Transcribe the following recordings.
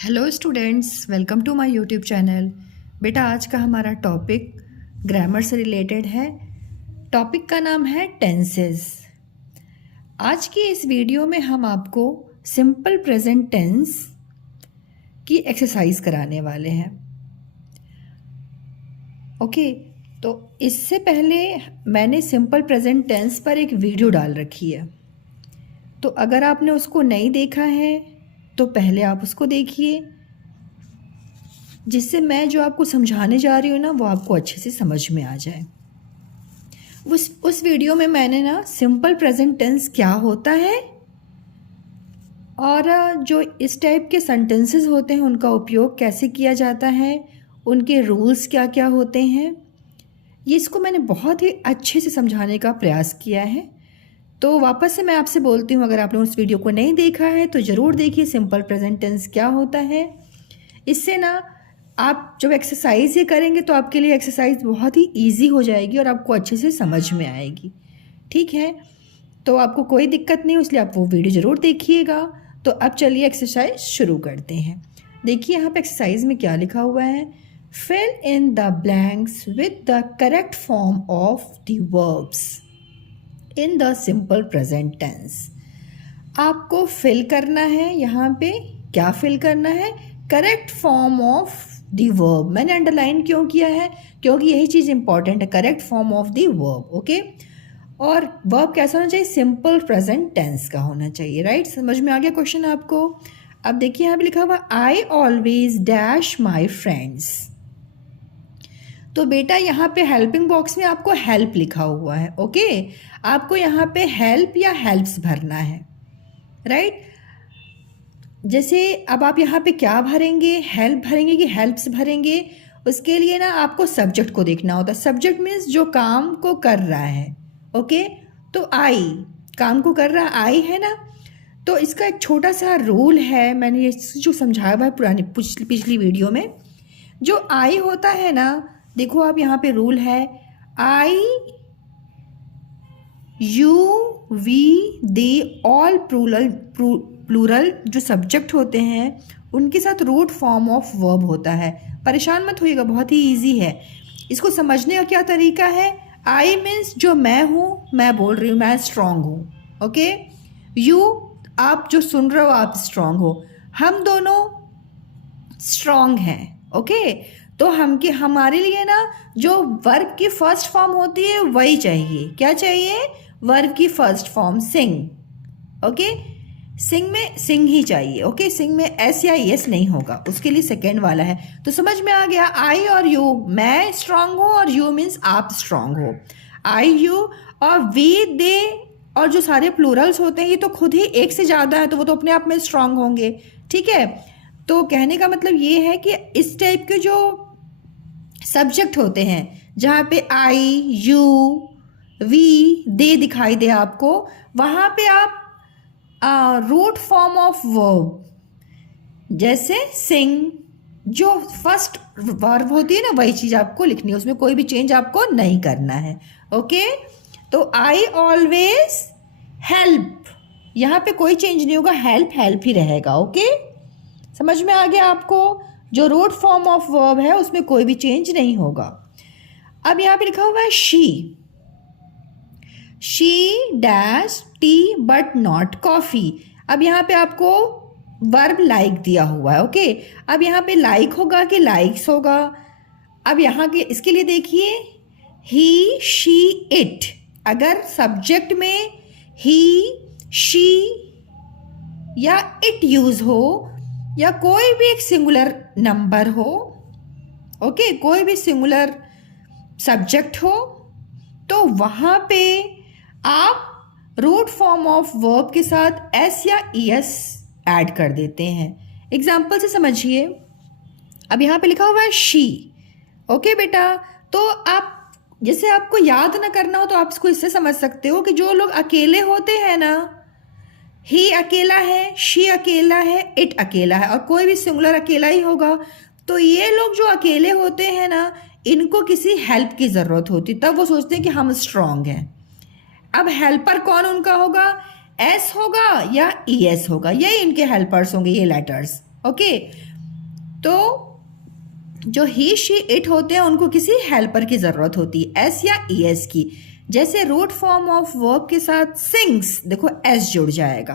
Hello students, welcome to my YouTube channel. बेटा, आज का हमारा टॉपिक ग्रामर से रिलेटेड है। टॉपिक का नाम है टेंसेस। आज की इस वीडियो में हम आपको सिंपल प्रेजेंट टेंस की एक्सरसाइज कराने वाले हैं। ओके, तो इससे पहले मैंने सिंपल प्रेजेंट टेंस पर एक वीडियो डाल रखी है, तो अगर आपने उसको नहीं देखा है तो पहले आप उसको देखिए, जिससे मैं जो आपको समझाने जा रही हूँ ना वो आपको अच्छे से समझ में आ जाए। उस वीडियो में मैंने ना सिंपल प्रेजेंट टेंस क्या होता है और जो इस टाइप के सेंटेंसेस होते हैं उनका उपयोग कैसे किया जाता है, उनके रूल्स क्या क्या होते हैं, ये इसको मैंने बहुत ही अच्छे से समझाने का प्रयास किया है। तो वापस से मैं आपसे बोलती हूँ, अगर आपने उस वीडियो को नहीं देखा है तो ज़रूर देखिए सिंपल प्रेजेंट टेंस क्या होता है। इससे ना आप जब एक्सरसाइज ये करेंगे तो आपके लिए एक्सरसाइज बहुत ही इजी हो जाएगी और आपको अच्छे से समझ में आएगी। ठीक है, तो आपको कोई दिक्कत नहीं, इसलिए आप वो वीडियो ज़रूर देखिएगा। तो अब चलिए एक्सरसाइज शुरू करते हैं। देखिए यहाँ पे एक्सरसाइज में क्या लिखा हुआ है, fill in the blanks with the correct form of the verbs in the simple present tense. आपको फिल करना है, यहाँ पे क्या फिल करना है, correct form of the verb. मैंने अंडरलाइन क्यों किया है, क्योंकि यही चीज़ इंपॉर्टेंट है, correct form of the verb. Okay, और वर्ब कैसा होना चाहिए, सिंपल प्रेजेंट टेंस का होना चाहिए। राइट, समझ में आ गया क्वेश्चन आपको। अब देखिए यहाँ पे लिखा हुआ I always dash my friends. तो बेटा यहाँ पे हेल्पिंग बॉक्स में आपको हेल्प लिखा हुआ है। ओके, आपको यहाँ पे हेल्प या हेल्प्स भरना है। राइट, जैसे अब आप यहाँ पे क्या भरेंगे, हेल्प भरेंगे कि हेल्प्स भरेंगे, उसके लिए ना आपको सब्जेक्ट को देखना होता है। सब्जेक्ट मीन्स जो काम को कर रहा है। ओके, तो आई काम को कर रहा आई है ना, तो इसका एक छोटा सा रूल है, मैंने ये जो समझाया हुआ है पुरानी पिछली वीडियो में। जो आई होता है ना, देखो आप यहाँ पे रूल है, I you we they all plural जो सब्जेक्ट होते हैं उनके साथ रूट फॉर्म ऑफ वर्ब होता है। परेशान मत होइएगा, बहुत ही इजी है। इसको समझने का क्या तरीका है, आई मीन्स जो मैं हूँ, मैं बोल रही हूँ, मैं स्ट्रांग हूँ। ओके, यू आप जो सुन रहे हो आप स्ट्रांग हो, हम दोनों स्ट्रांग हैं। ओके, तो हमारे लिए ना जो वर्ब की फर्स्ट फॉर्म होती है वही चाहिए। क्या चाहिए, वर्ब की फर्स्ट फॉर्म सिंग। ओके, सिंग में सिंग ही चाहिए। ओके, सिंग में एस या एस नहीं होगा, उसके लिए सेकेंड वाला है। तो समझ में आ गया, आई और यू, मैं स्ट्रांग हूँ और यू मीन्स आप स्ट्रांग हो। आई यू और वी दे और जो सारे प्लूरल्स होते हैं ये तो खुद ही एक से ज़्यादा है, तो वो तो अपने आप में स्ट्रांग होंगे। ठीक है, तो कहने का मतलब ये है कि इस टाइप के जो सब्जेक्ट होते हैं जहाँ पे आई यू वी दे दिखाई दे आपको, वहाँ पे आप रूट फॉर्म ऑफ वर्ब जैसे सिंग जो फर्स्ट वर्ब होती है ना वही चीज़ आपको लिखनी है, उसमें कोई भी चेंज आपको नहीं करना है। ओके, तो आई ऑलवेज हेल्प, यहाँ पे कोई चेंज नहीं होगा, हेल्प हेल्प ही रहेगा। ओके, समझ में आ गया आपको, जो रूट फॉर्म ऑफ वर्ब है उसमें कोई भी चेंज नहीं होगा। अब यहाँ पे लिखा हुआ है she dash T but not coffee. अब यहाँ पे आपको वर्ब लाइक दिया हुआ है। ओके, अब यहाँ पे लाइक होगा कि लाइक्स होगा। अब यहाँ के इसके लिए देखिए, ही शी इट, अगर सब्जेक्ट में ही शी या इट यूज हो या कोई भी एक सिंगुलर नंबर हो, ओके, कोई भी सिंगुलर सब्जेक्ट हो, तो वहाँ पे आप रूट फॉर्म ऑफ वर्ब के साथ एस या ईएस ऐड कर देते हैं। एग्जाम्पल से समझिए, अब यहाँ पे लिखा हुआ है शी। ओके बेटा, तो आप जैसे आपको याद ना करना हो तो आप इसको इससे समझ सकते हो कि जो लोग अकेले होते हैं ना, ही अकेला है, शी अकेला है, इट अकेला है और कोई भी सिंगुलर अकेला ही होगा, तो ये लोग जो अकेले होते हैं ना, इनको किसी हेल्प की ज़रूरत होती, तब वो सोचते हैं कि हम स्ट्रांग हैं। अब हेल्पर कौन उनका होगा, एस होगा या ई एस होगा, यही इनके हेल्पर्स होंगे, ये लेटर्स। ओके, तो जो ही शी इट होते हैं उनको किसी हेल्पर की ज़रूरत होती है, एस या ई एस की। जैसे रूट फॉर्म ऑफ वर्ब के साथ सिंग्स, देखो एस जुड़ जाएगा।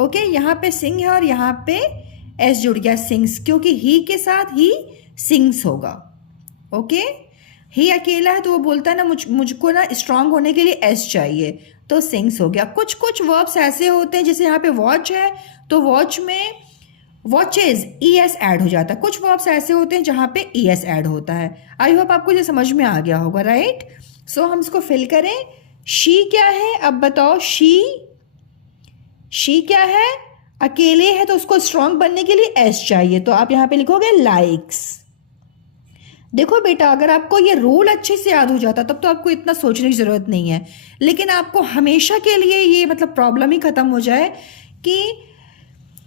ओके, यहाँ पे सिंग है और यहाँ पे एस जुड़ गया, सिंग्स, क्योंकि ही के साथ ही सिंग्स होगा। ओके, ही अकेला है तो वो बोलता है ना मुझको ना स्ट्रांग होने के लिए एस चाहिए, तो सिंग्स हो गया। कुछ कुछ वर्ब्स ऐसे होते हैं, जैसे यहाँ पे वॉच है तो वॉच में वॉचेज ई एस ऐड हो जाता है। कुछ वर्ब्स ऐसे होते हैं जहाँ पे ई एस ऐड होता है। आई होप आपको ये समझ में आ गया होगा, राइट। सो हम इसको फिल करें। शी क्या है, अब बताओ। शी क्या है, अकेले है तो उसको स्ट्रांग बनने के लिए एस चाहिए, तो आप यहाँ पे लिखोगे लाइक्स। देखो बेटा, अगर आपको ये रूल अच्छे से याद हो जाता तब तो आपको इतना सोचने की ज़रूरत नहीं है, लेकिन आपको हमेशा के लिए ये मतलब प्रॉब्लम ही ख़त्म हो जाए कि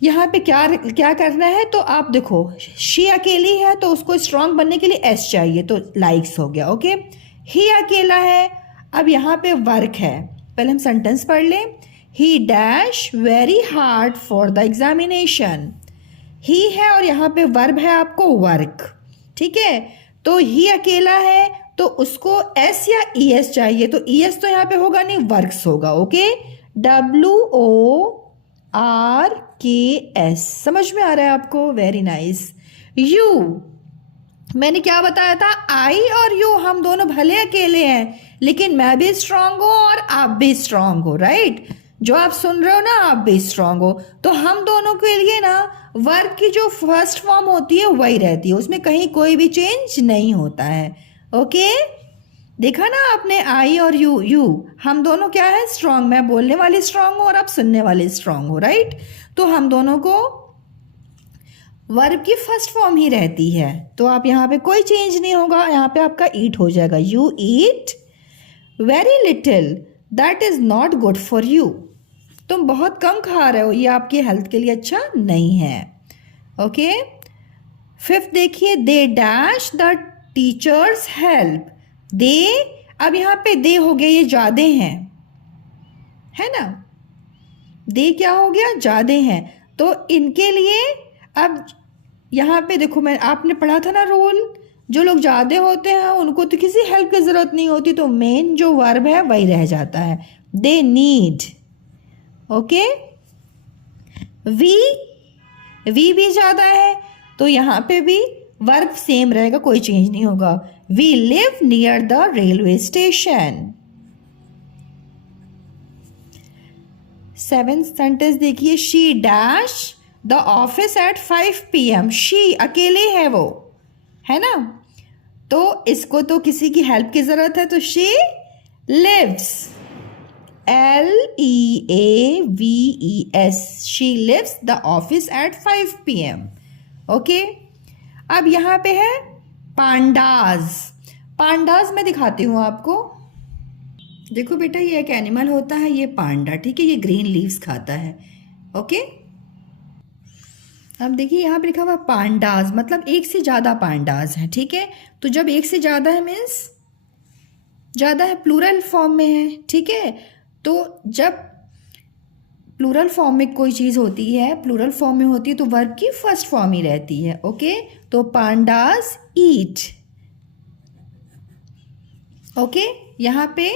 यहाँ पे क्या क्या करना है। तो आप देखो, शी अकेली है तो उसको स्ट्रांग बनने के लिए एस चाहिए, तो लाइक्स हो गया। ओके, ही अकेला है, अब यहाँ पे वर्क है। पहले हम सेंटेंस पढ़ लें। He dash very hard for the examination. He है और यहाँ पे वर्ब है आपको वर्क, ठीक है। तो ही अकेला है तो उसको एस या ई एस चाहिए, तो ई एस तो यहाँ पे होगा नहीं, वर्क्स होगा। ओके, WORKS, समझ में आ रहा है आपको, वेरी नाइस। यू, मैंने क्या बताया था, आई और यू हम दोनों भले अकेले हैं, लेकिन मैं भी स्ट्रांग हूं और आप भी स्ट्रांग हो, राइट। जो आप सुन रहे हो ना, आप भी स्ट्रांग हो, तो हम दोनों के लिए ना वर्क की जो फर्स्ट फॉर्म होती है वही रहती है, उसमें कहीं कोई भी चेंज नहीं होता है। ओके, देखा ना आपने, आई और यू हम दोनों क्या है, स्ट्रांग। मैं बोलने वाली स्ट्रांग हूं और आप सुनने वाले स्ट्रांग हो, राइट। तो हम दोनों को वर्ब की फर्स्ट फॉर्म ही रहती है, तो आप यहाँ पे कोई चेंज नहीं होगा, यहाँ पे आपका ईट हो जाएगा। You eat very little, that is not good for you. तुम बहुत कम खा रहे हो, ये आपकी हेल्थ के लिए अच्छा नहीं है। ओके, फिफ्थ देखिए, they dash the teachers help. They, अब यहाँ पे दे हो गया, ये ज्यादा हैं, है ना। दे क्या हो गया, ज्यादा हैं, तो इनके लिए अब यहाँ पे देखो, मैं आपने पढ़ा था ना रूल, जो लोग ज्यादा होते हैं उनको तो किसी हेल्प की जरूरत नहीं होती, तो मेन जो वर्ब है वही रह जाता है, दे नीड। ओके, वी भी ज्यादा है तो यहाँ पे भी वर्ब सेम रहेगा, कोई चेंज नहीं होगा। We live near the railway station. Seventh sentence देखिए, she dash the office at 5 PM। She अकेले है वो, है ना, तो इसको तो किसी की हेल्प की जरूरत है, तो she leaves, LEAVES, she leaves the office at 5 PM। Okay, अब यहाँ पे है पांडाज। पांडाज मैं दिखाती हूँ आपको। देखो बेटा, ये एक एनिमल होता है, ये पांडा, ठीक है, ये ग्रीन लीव्स खाता है। ओके, अब देखिए यहाँ पे लिखा हुआ पांडाज, मतलब एक से ज़्यादा पांडाज है, ठीक है। तो जब एक से ज़्यादा है मीन्स ज़्यादा है, प्लूरल फॉर्म में है, ठीक है। तो जब प्लूरल फॉर्म में कोई चीज़ होती है, प्लूरल फॉर्म में होती है, तो वर्ब की फर्स्ट फॉर्म ही रहती है। ओके, तो पांडाज ईट। ओके, यहाँ पे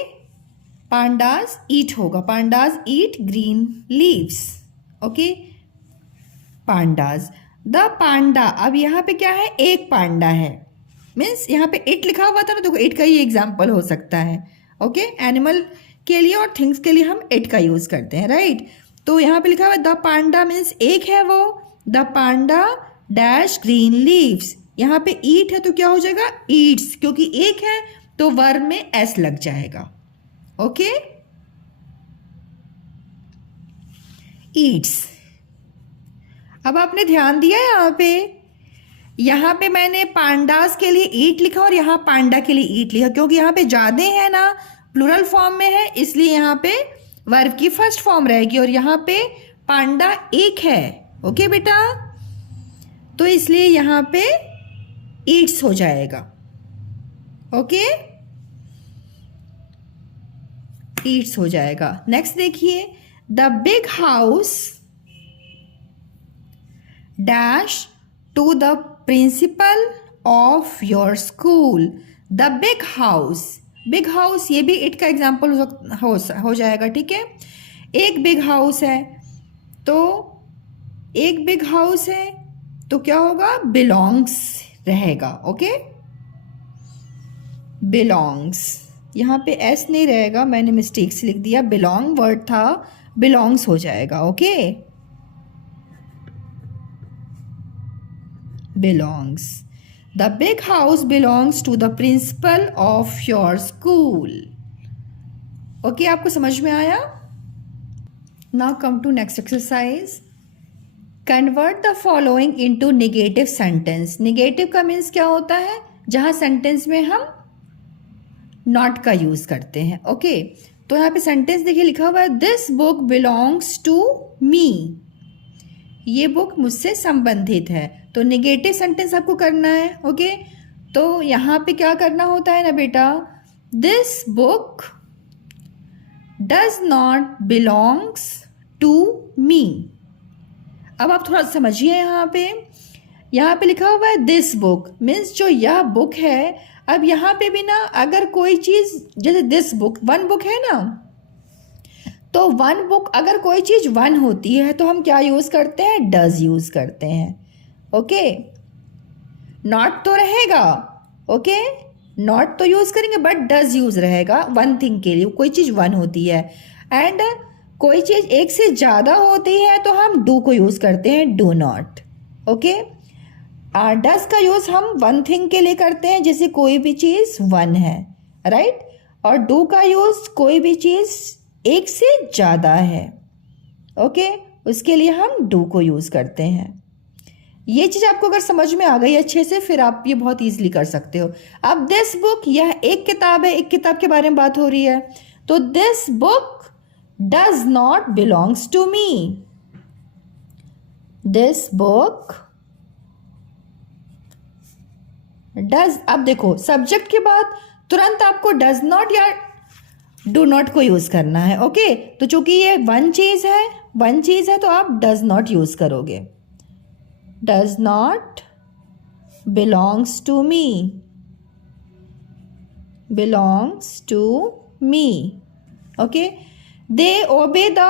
पांडाज ईट होगा, pandas eat green leaves. Okay, pandas, the panda, अब यहाँ पे क्या है, एक पांडा है, मीन्स यहाँ पे इट लिखा हुआ था ना, देखो इट का ही एग्जाम्पल हो सकता है। ओके, एनिमल के लिए और थिंग्स के लिए हम इट का यूज करते हैं, राइट। तो यहाँ पे लिखा हुआ द पांडा मीन्स एक है वो, the Panda dash green leaves. यहाँ पे ईट है तो क्या हो जाएगा, ईट्स, क्योंकि एक है तो वर्ब में एस लग जाएगा। Okay, Yeats. अब आपने ध्यान दिया यहाँ पे मैंने पांडास के लिए ईट लिखा और यहाँ पांडा के लिए ईट लिखा, क्योंकि यहाँ पे ज्यादा है ना, प्लूरल फॉर्म में है, इसलिए यहाँ पे वर्ब की फर्स्ट फॉर्म रहेगी, और यहाँ पे पांडा एक है। ओके बेटा, तो इसलिए यहाँ पे ईट्स हो जाएगा। ओके, ईट्स हो जाएगा। नेक्स्ट देखिए, the big house dash to the principal of your school the big house. Big house ये भी इट का एग्जाम्पल हो जाएगा, ठीक है। एक बिग हाउस है, तो एक बिग हाउस है तो क्या होगा, बिलोंग्स रहेगा। ओके, बिलोंग्स, यहाँ पे एस नहीं रहेगा, मैंने मिस्टेक से लिख दिया, बिलोंग वर्ड था, बिलोंग्स हो जाएगा। Okay, belongs, the big house belongs to the principal of your school. Okay, आपको समझ में आया? Now come to next exercise. Convert the following into negative sentence. Negative का मीन्स क्या होता है, जहां सेंटेंस में हम नॉट का यूज करते हैं। ओके, तो यहाँ पे सेंटेंस देखिए लिखा हुआ है, this book belongs to me. ये बुक मुझसे संबंधित है, तो नेगेटिव सेंटेंस आपको करना है। ओके, तो यहाँ पे क्या करना होता है ना बेटा, this book does not belongs to me. अब आप थोड़ा समझिए, यहाँ पे लिखा हुआ है दिस बुक, मीन्स जो यह बुक है। अब यहाँ पे भी ना, अगर कोई चीज़, जैसे दिस बुक वन बुक है ना, तो वन बुक, अगर कोई चीज़ वन होती है तो हम क्या यूज़ करते हैं, डज यूज़ करते हैं। ओके, नॉट तो रहेगा, ओके, नॉट तो यूज़ करेंगे बट डज यूज़ रहेगा वन थिंग के लिए, कोई चीज़ वन होती है। एंड कोई चीज़ एक से ज़्यादा होती है तो हम डू को यूज़ करते हैं, डू नॉट। ओके, डज का यूज़ हम वन थिंग के लिए करते हैं, जैसे कोई भी चीज़ वन है, राइट। और डू का यूज़ कोई भी चीज़ एक से ज़्यादा है, ओके, उसके लिए हम डू को यूज़ करते हैं। ये चीज़ आपको अगर समझ में आ गई अच्छे से, फिर आप ये बहुत ईजिली कर सकते हो। अब दिस बुक, यह एक किताब है, एक किताब के बारे में बात हो रही है, तो this book does not belongs to me. This book does, अब देखो सब्जेक्ट के बाद तुरंत आपको does not या do not को यूज करना है। ओके, तो चूंकि ये वन चीज है तो आप does not यूज करोगे, does not belongs to me, belongs to me। Okay, they obey the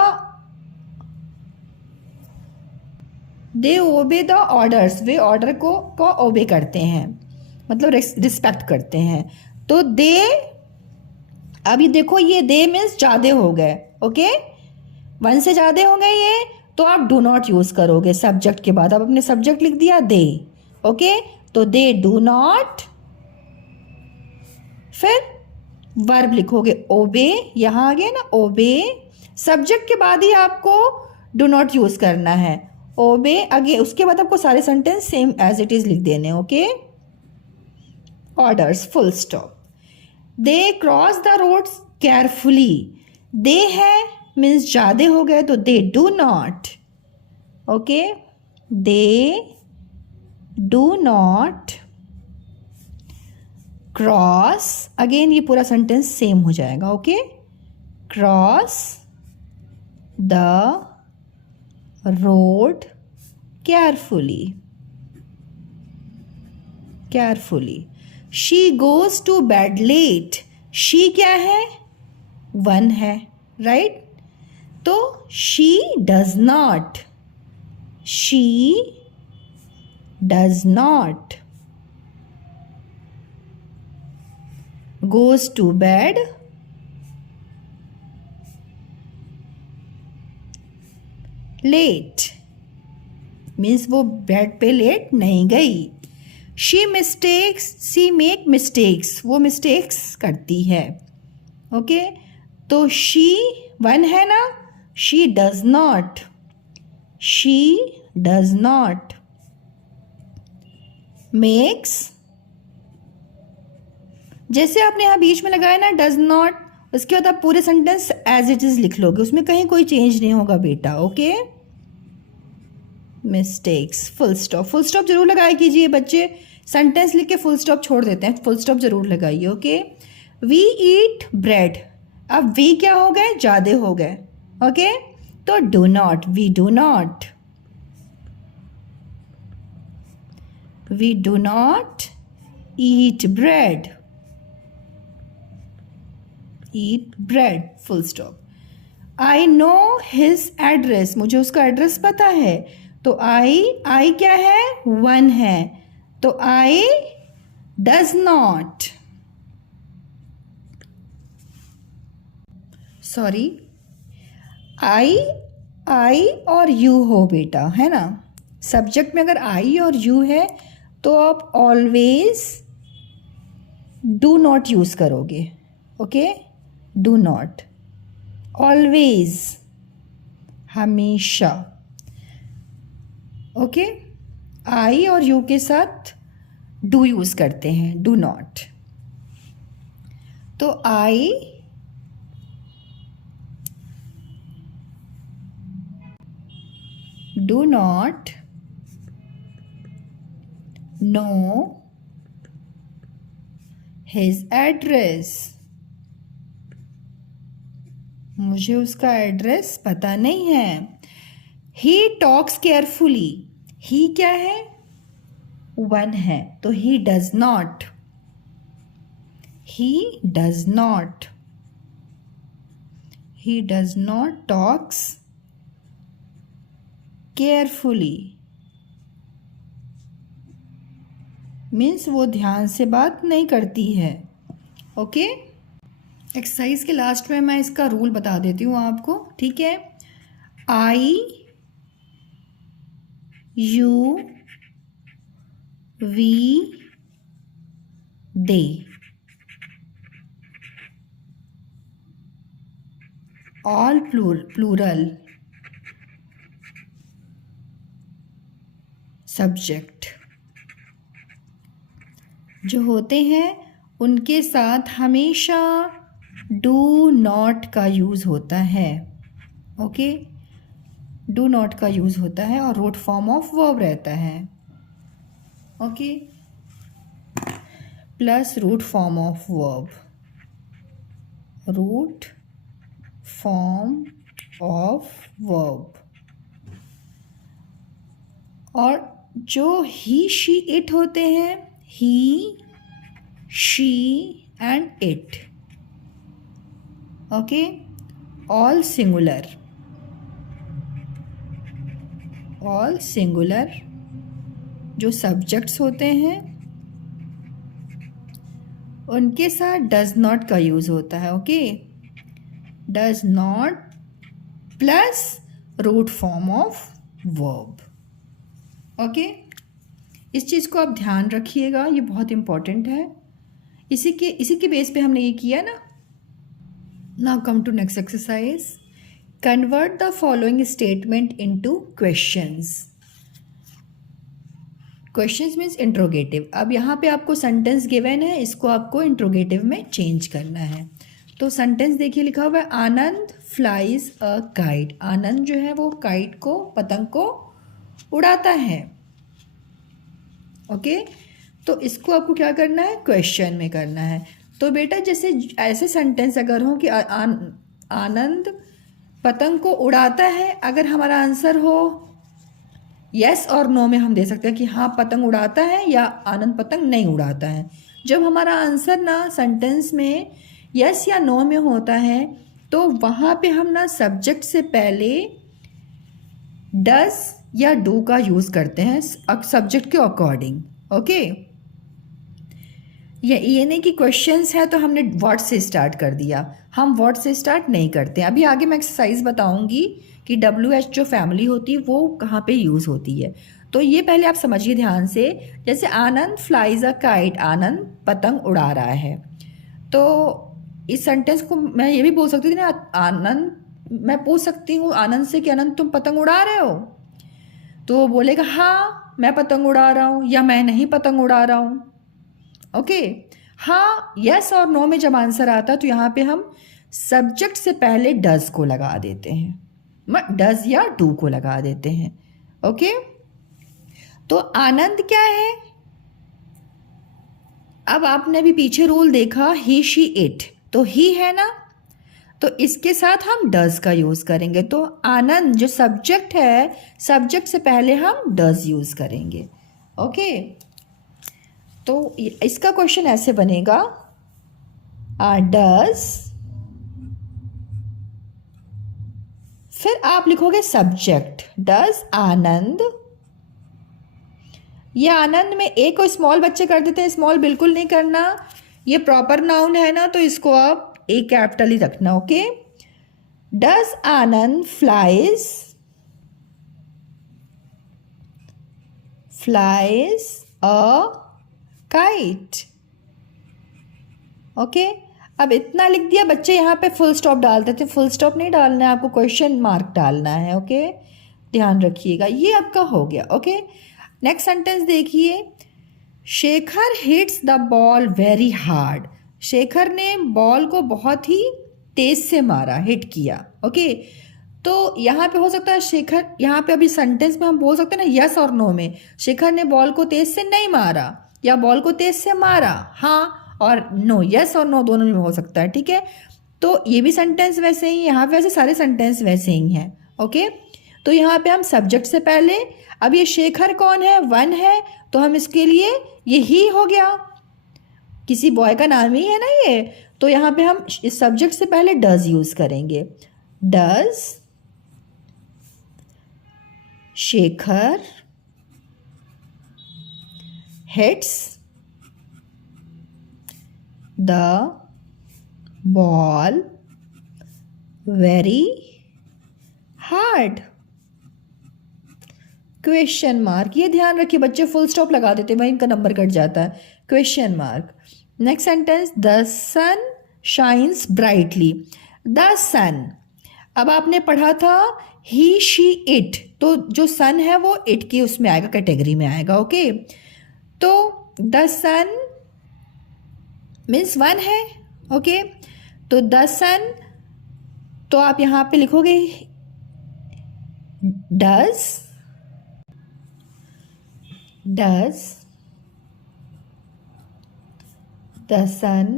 orders, way order को ओबे करते हैं, मतलब रिस्पेक्ट करते हैं। तो दे, अभी देखो ये दे मीन्स ज़्यादा हो गए, ओके, वन से ज़्यादा हो गए ये, तो आप डू नॉट यूज़ करोगे सब्जेक्ट के बाद। आप अपने सब्जेक्ट लिख दिया दे, ओके, तो दे डू नॉट, फिर वर्ब लिखोगे ओबे, यहाँ आ गया ना ओबे, सब्जेक्ट के बाद ही आपको डू नॉट यूज करना है, ओबे अगे, उसके बाद आपको सारे sentence same as it is लिख देने। Okay, orders full stop. They cross the road carefully, they है मीन्स ज़्यादा हो गए तो they do not, okay, they do not cross, again ये पूरा सेंटेंस सेम हो जाएगा। Okay, cross the road carefully, carefully. She goes to bed late, she क्या है, वन है, राइट, तो she does not, she does not goes to bed late, means वो bed पे लेट नहीं गई। She mistakes, she make mistakes, वो मिस्टेक्स करती है। ओके, तो शी वन है ना, she does not, she does not makes, जैसे आपने यहाँ बीच में लगाया ना डज नॉट, उसके बाद आप पूरे सेंटेंस एज इट इज लिख लोगे, उसमें कहीं कोई चेंज नहीं होगा बेटा। Okay, mistakes full stop, full stop जरूर लगाया कीजिए बच्चे, सेंटेंस लिख के फुल स्टॉप छोड़ देते हैं, फुल स्टॉप जरूर लगाइए। ओके, वी ईट ब्रेड, अब वी क्या हो गए, ज़्यादा हो गए, ओके, तो do not, we do not. We do not eat bread. Eat bread. Full stop. I know his address. मुझे उसका एड्रेस पता है. तो I क्या है? 1 है. तो I does not. सॉरी, आई और यू हो बेटा, है ना. सब्जेक्ट में अगर आई और यू है तो आप ऑलवेज डू नॉट यूज़ करोगे. ओके, डू नॉट, ऑलवेज, हमेशा. ओके, आई और यू के साथ डू यूज़ करते हैं, डू नॉट. तो आई do not know his address. मुझे उसका एड्रेस पता नहीं है. He talks carefully. He क्या है? 1 है. तो he does not. He does not. He does not talks carefully. Means वो ध्यान से बात नहीं करती है. ओके, एक्सरसाइज के लास्ट में मैं इसका रूल बता देती हूँ आपको. ठीक है, I, you, we, they. All plural subject जो होते हैं उनके साथ हमेशा डू नॉट का यूज़ होता है. ओके, डू नॉट का यूज़ होता है और रूट फॉर्म ऑफ वर्ब रहता है. Okay, plus root form of verb, root form of verb. और जो ही, शी, इट होते हैं, he, she and it. Okay, all singular. All singular जो सब्जेक्ट्स होते हैं उनके साथ डज नॉट का यूज़ होता है. Okay, does not plus root form of verb. Okay, इस चीज़ को आप ध्यान रखिएगा, ये बहुत इम्पॉर्टेंट है. इसी के बेस पे हमने ये किया ना. Now come to next exercise. Convert the following statement into questions. Questions means interrogative. अब यहाँ पे आपको सेंटेंस गिवन है, इसको आपको इंट्रोगेटिव में चेंज करना है. तो सेंटेंस देखिए, लिखा हुआ है आनंद फ्लाइज अ काइट. आनंद जो है वो काइट को, पतंग को उड़ाता है. ओके, तो इसको आपको क्या करना है? क्वेश्चन में करना है. तो बेटा जैसे ऐसे सेंटेंस अगर हो कि आनंद पतंग को उड़ाता है, अगर हमारा आंसर हो यस और नो में हम दे सकते हैं कि हाँ पतंग उड़ाता है या आनंद पतंग नहीं उड़ाता है. जब हमारा आंसर ना सेंटेंस में यस या नो में होता है तो वहाँ पे हम ना सब्जेक्ट से पहले डज या डू का यूज़ करते हैं सब्जेक्ट के अकॉर्डिंग. ओके, ये नहीं कि क्वेश्चंस है तो हमने व्हाट से स्टार्ट कर दिया. हम व्हाट से स्टार्ट नहीं करते. अभी आगे मैं एक्सरसाइज बताऊंगी कि WH जो फैमिली होती है वो कहाँ पे यूज़ होती है. तो ये पहले आप समझिए ध्यान से. जैसे आनंद फ्लाइज अ काइट, आनंद पतंग उड़ा रहा है. तो इस सेंटेंस को मैं ये भी बोल सकती थी ना, आनंद, मैं पूछ सकती हूँ आनंद से कि आनंद तुम पतंग उड़ा रहे हो, तो वो बोलेगा हाँ मैं पतंग उड़ा रहा हूँ या मैं नहीं पतंग उड़ा रहा हूँ. ओके, हाँ यस और नो में जब आंसर आता है तो यहाँ पे हम सब्जेक्ट से पहले डज को लगा देते हैं, डज या डू को लगा देते हैं. ओके, तो आनंद क्या है? अब आपने भी पीछे रूल देखा ही शी इट, तो ही है ना, तो इसके साथ हम डज का यूज़ करेंगे. तो आनंद जो सब्जेक्ट है, सब्जेक्ट से पहले हम डज यूज़ करेंगे. ओके, तो इसका क्वेश्चन ऐसे बनेगा, डज, फिर आप लिखोगे सब्जेक्ट, डज आनंद। ये आनंद में ए को स्मॉल बच्चे कर देते हैं, स्मॉल बिल्कुल नहीं करना, ये प्रॉपर नाउन है ना, तो इसको आप ए कैपिटल ही रखना। Okay, does Anand flies a kite. Okay, अब इतना लिख दिया, बच्चे यहाँ पे फुल स्टॉप डालते थे, फुल स्टॉप नहीं डालना है आपको, क्वेश्चन मार्क डालना है। ओके, ध्यान रखिएगा, ये आपका हो गया। ओके, नेक्स्ट सेंटेंस देखिए, Shekhar hits the ball very hard. Shekhar ने बॉल को बहुत ही तेज से मारा, हिट किया। ओके, तो यहाँ पे हो सकता है शेखर, यहाँ पे अभी सेंटेंस में हम बोल सकते हैं ना यस और नो में, शेखर ने बॉल को तेज से नहीं मारा या बॉल को तेज से मारा, हाँ और नो, यस और नो दोनों में हो सकता है। ठीक है, तो ये भी सेंटेंस वैसे ही, यहाँ पे वैसे सारे सेंटेंस वैसे ही हैं। ओके, तो यहाँ पे हम सब्जेक्ट से पहले, अब ये शेखर कौन है, वन है, तो हम इसके लिए ये ही हो गया, किसी बॉय का नाम ही है ना ये, तो यहाँ पे हम इस सब्जेक्ट से पहले डज यूज करेंगे। Does Shekhar hits the ball very hard, question mark. ये ध्यान रखिए बच्चे फुल स्टॉप लगा देते हैं, वहीं इनका नंबर कट जाता है, question mark. Next sentence, the sun shines brightly. The sun, अब आपने पढ़ा था ही शी इट, तो जो सन है वो इट की उसमें आएगा, कैटेगरी में आएगा। ओके, तो द सन मीन्स वन है। ओके, तो द सन, तो आप यहाँ पे लिखोगे does the sun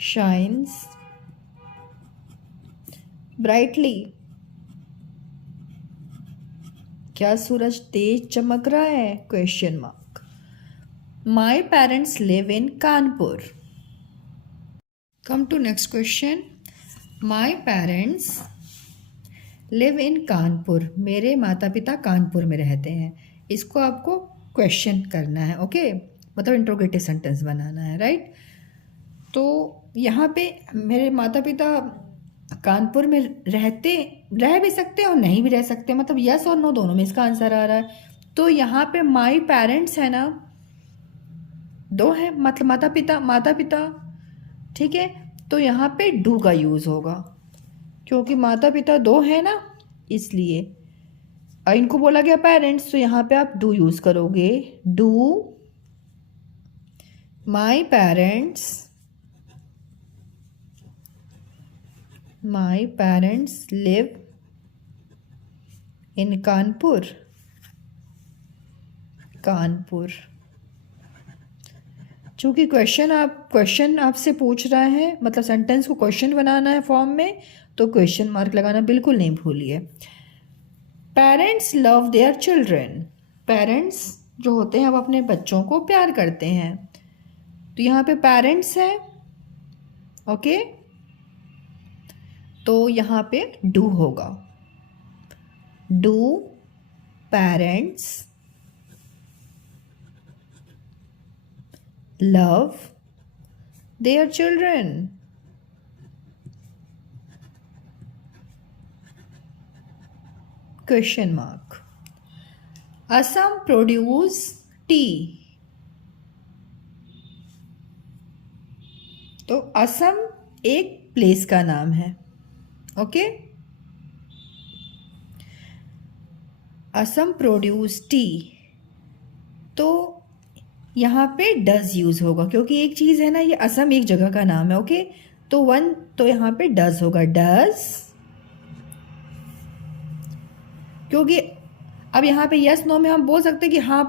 shines brightly। क्या सूरज तेज चमक रहा है, question mark. My parents live in Kanpur. Come to next question, my parents live in Kanpur. मेरे माता पिता कानपुर में रहते हैं। इसको आपको क्वेश्चन करना है। ओके, मतलब इंट्रोगेटिव सेंटेंस बनाना है, राइट। तो यहाँ पे मेरे माता पिता कानपुर में रह भी सकते हैं और नहीं भी रह सकते, मतलब यस और नो दोनों में इसका आंसर आ रहा है। तो यहाँ पे माई पेरेंट्स है ना, दो है, मतलब माता पिता। ठीक है, तो यहाँ पे डू का यूज़ होगा, क्योंकि माता पिता दो है ना, इसलिए इनको बोला गया पेरेंट्स, तो यहाँ पे आप डू यूज़ करोगे। Do my parents live in Kanpur. चूँकि क्वेश्चन आपसे पूछ रहा है, मतलब सेंटेंस को क्वेश्चन बनाना है फॉर्म में, तो क्वेश्चन मार्क लगाना बिल्कुल नहीं भूलिए। Parents love their children. Parents जो होते हैं वो अपने बच्चों को प्यार करते हैं, तो यहाँ पे पेरेंट्स है। ओके, तो यहाँ पे डू होगा। Do parents love their children. Question mark. Assam produce T. तो असम एक प्लेस का नाम है। ओके, असम प्रोड्यूस टी, तो यहाँ पे डज यूज होगा, क्योंकि एक चीज है ना, ये असम एक जगह का नाम है। ओके, तो यहाँ पे डज होगा। डज, क्योंकि अब यहाँ पे यस नो में हम बोल सकते हैं कि हाँ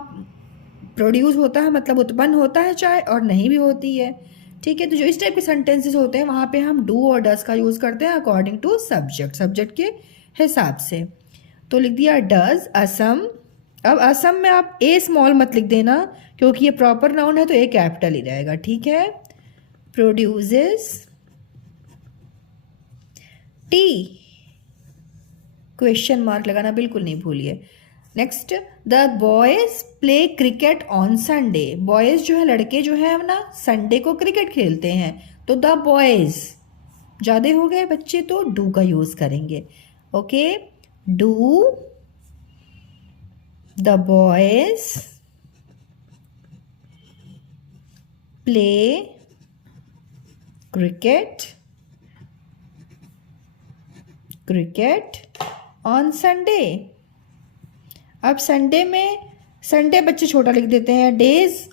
प्रोड्यूस होता है, मतलब उत्पन्न होता है चाय, और नहीं भी होती है। ठीक है, तो जो इस टाइप के सेंटेंसेस होते हैं वहाँ पे हम डू और डज का यूज़ करते हैं अकॉर्डिंग टू सब्जेक्ट के हिसाब से। तो लिख दिया डज असम, अब असम में आप ए स्मॉल मत लिख देना, क्योंकि ये प्रॉपर नाउन है तो ए कैपिटल ही रहेगा, ठीक है। प्रोड्यूसेस टी, क्वेश्चन मार्क लगाना बिल्कुल नहीं भूलिए। Next, the boys play cricket on Sunday. Boys जो है, लड़के जो है ना, संडे को क्रिकेट खेलते हैं, तो द बॉयज ज़्यादा हो गए बच्चे तो डू का यूज़ करेंगे। Okay, do the boys play cricket on Sunday. अब संडे में, संडे बच्चे छोटा लिख देते हैं, days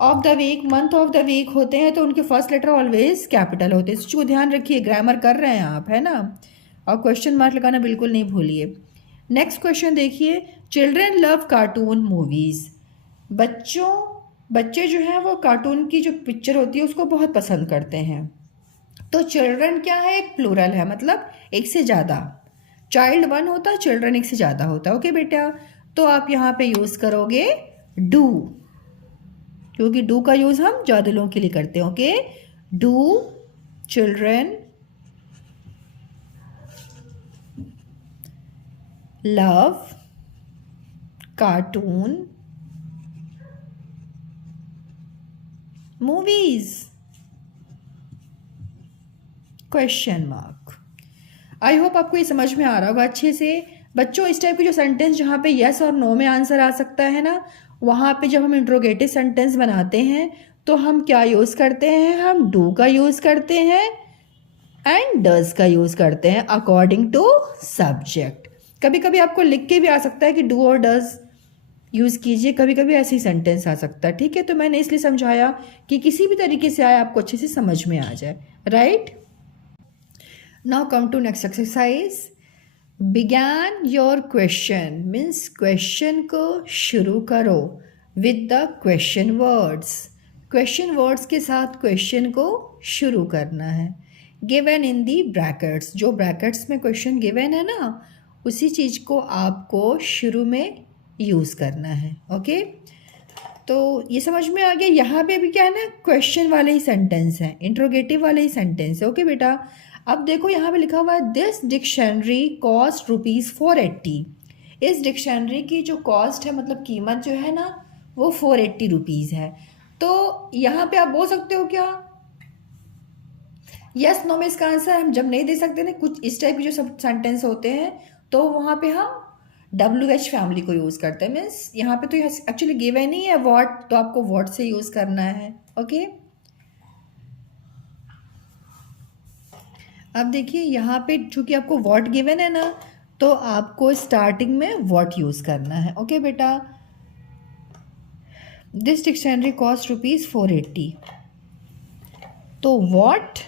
of the week, month of the week होते हैं तो उनके फर्स्ट लेटर ऑलवेज कैपिटल होते हैं। इस चीज़ को ध्यान रखिए, ग्रामर कर रहे हैं आप, है ना। और क्वेश्चन मार्क लगाना बिल्कुल नहीं भूलिए। नेक्स्ट क्वेश्चन देखिए, चिल्ड्रेन लव कार्टून मूवीज़। बच्चे जो हैं वो कार्टून की जो पिक्चर होती है उसको बहुत पसंद करते हैं। तो चिल्ड्रन क्या है, एक प्लूरल है, मतलब एक से ज़्यादा। चाइल्ड वन होता है, चिल्ड्रन एक से ज़्यादा होता है। ओके बेटा, तो आप यहाँ पे यूज़ करोगे डू, क्योंकि डू का यूज़ हम ज़्यादा लोगों के लिए करते हैं। Okay, do children love cartoon movies, question mark. I hope आपको ये समझ में आ रहा होगा अच्छे से। बच्चों, इस टाइप के जो सेंटेंस जहाँ पे यस और नो में आंसर आ सकता है ना, वहाँ पे जब हम इंट्रोगेटिव सेंटेंस बनाते हैं तो हम क्या यूज़ करते हैं, हम डू का यूज़ करते हैं एंड डज का यूज़ करते हैं अकॉर्डिंग टू सब्जेक्ट। कभी कभी आपको लिख के भी आ सकता है कि डू और डज यूज़ कीजिए, कभी कभी ऐसे ही सेंटेंस आ सकता है, ठीक है। तो मैंने इसलिए समझाया कि किसी भी तरीके से आए आपको अच्छे से समझ में आ जाए, right. Now come to next exercise. Begin your question means question को शुरू करो with the question words. Question words के साथ क्वेश्चन को शुरू करना है। गिवन इन दी ब्रैकेट्स, जो ब्रैकेट्स में क्वेश्चन गिवन है ना, उसी चीज़ को आपको शुरू में यूज़ करना है। ओके, तो ये समझ में आ गया। यहाँ पे अभी क्या है ना, क्वेश्चन वाले ही सेंटेंस हैं, इंट्रोगेटिव वाले ही सेंटेंस है। ओके बेटा, अब देखो यहाँ पे लिखा हुआ है दिस डिक्शनरी कॉस्ट ₹480। इस डिक्शनरी की जो कॉस्ट है, मतलब कीमत जो है ना, वो 480 रुपीज़ है। तो यहाँ पे आप बोल सकते हो क्या, यस नो में इसका आंसर हम जब नहीं दे सकते ना, कुछ इस टाइप के जो सब सेंटेंस होते हैं, तो वहाँ पे हम WH फैमिली को यूज़ करते हैं। मीन्स यहाँ पे तो एक्चुअली गिवन ही है व्हाट, तो आपको व्हाट से यूज़ करना है। ओके, अब देखिए यहाँ पे चूंकि आपको व्हाट गिवन है ना, तो आपको स्टार्टिंग में व्हाट यूज़ करना है। ओके बेटा, दिस डिक्शनरी कॉस्ट ₹480, तो व्हाट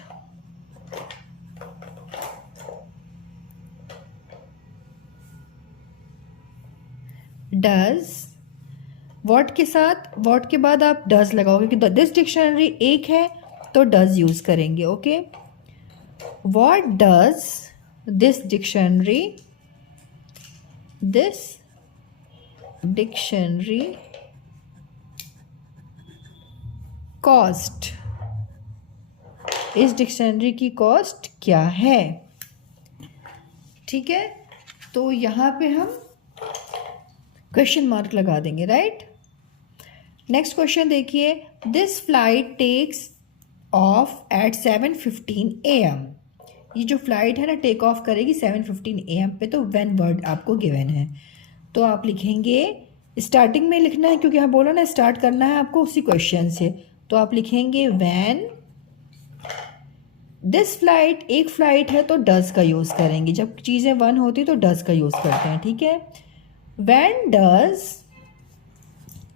डज, व्हाट के साथ, व्हाट के बाद आप डज लगाओगे कि दिस डिक्शनरी एक है तो डज यूज़ करेंगे। Okay, what does this dictionary cost, इस डिक्शनरी की कॉस्ट क्या है, ठीक है। तो यहाँ पे हम क्वेश्चन मार्क लगा देंगे, राइट। नेक्स्ट क्वेश्चन देखिए, this flight takes off at 7:15 AM। ये जो फ्लाइट है ना, टेक ऑफ करेगी 7:15 AM पे। तो व्हेन वर्ड आपको गिवन है, तो आप लिखेंगे, स्टार्टिंग में लिखना है क्योंकि यहाँ बोला ना स्टार्ट करना है आपको उसी क्वेश्चन से, तो आप लिखेंगे व्हेन दिस फ्लाइट, एक फ्लाइट है तो डज का यूज़ करेंगे, जब चीज़ें वन होती तो डज का यूज़ करते हैं, ठीक है। When does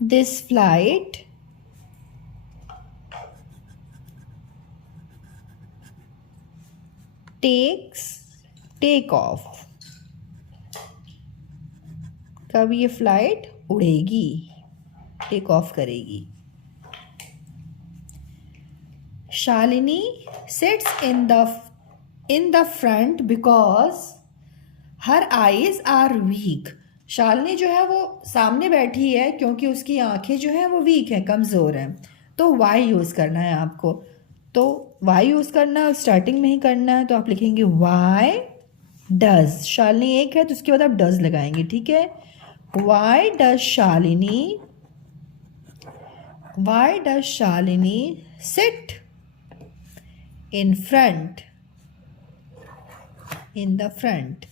this flight take off, कब ये फ्लाइट उड़ेगी, टेक ऑफ करेगी। Shalini sits in the front because her eyes are weak. Shalini जो है वो सामने बैठी है क्योंकि उसकी आंखें जो हैं वो वीक हैं, कमज़ोर हैं, तो वाई यूज़ करना है आपको। तो वाई यूज़ करना है, स्टार्टिंग में ही करना है, तो आप लिखेंगे वाई डज। शालिनी एक है तो उसके बाद आप डज लगाएंगे, ठीक है। Why does Shalini sit in the front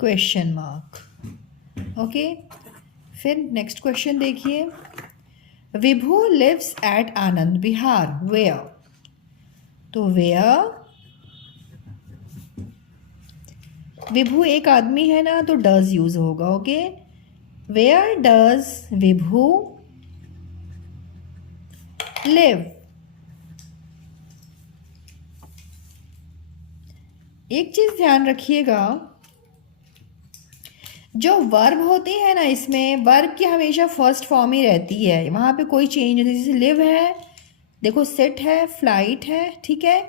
question mark. Okay, फिर नेक्स्ट क्वेश्चन देखिए। Vibhu lives at Anand Vihar where. तो वेयर, विभू एक आदमी है ना, तो डज यूज होगा। Okay, where does Vibhu live. एक चीज ध्यान रखिएगा, जो वर्ब होती है ना, इसमें वर्ब की हमेशा फर्स्ट फॉर्म ही रहती है, वहाँ पे कोई चेंज नहीं। जैसे लिव है, देखो सिट है, फ्लाइट है, ठीक है,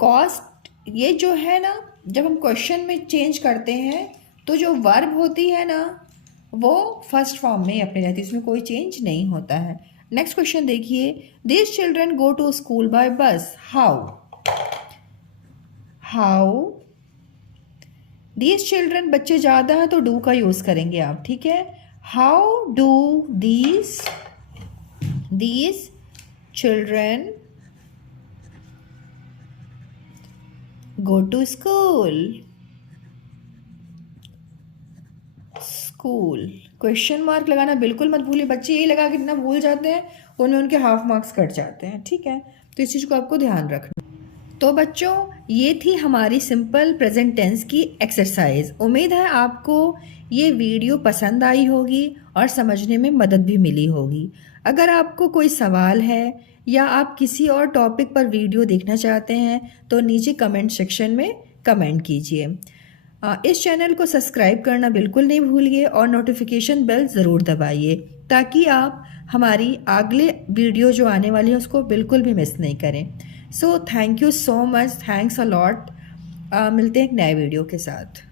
कॉस्ट, ये जो है ना, जब हम क्वेश्चन में चेंज करते हैं तो जो वर्ब होती है ना वो फर्स्ट फॉर्म में ही अपनी रहती है, उसमें कोई चेंज नहीं होता है। नेक्स्ट क्वेश्चन देखिए। This children go to school by bus. How these children, बच्चे ज़्यादा हैं तो डू का यूज़ करेंगे आप, ठीक है। How do these children go to school. Question mark लगाना बिल्कुल मत भूलिए, बच्चे यही लगा के इतना भूल जाते हैं, उनमें उनके हाफ मार्क्स कट जाते हैं, ठीक है। तो इस चीज़ को आपको ध्यान रखना। तो बच्चों, ये थी हमारी सिंपल प्रेजेंट टेंस की एक्सरसाइज। उम्मीद है आपको ये वीडियो पसंद आई होगी और समझने में मदद भी मिली होगी। अगर आपको कोई सवाल है या आप किसी और टॉपिक पर वीडियो देखना चाहते हैं तो नीचे कमेंट सेक्शन में कमेंट कीजिए। इस चैनल को सब्सक्राइब करना बिल्कुल नहीं भूलिए और नोटिफिकेशन बेल ज़रूर दबाइए ताकि आप हमारी अगले वीडियो जो आने वाली है उसको बिल्कुल भी मिस नहीं करें। So thank you so much, thanks a lot. मिलते हैं एक नए वीडियो के साथ।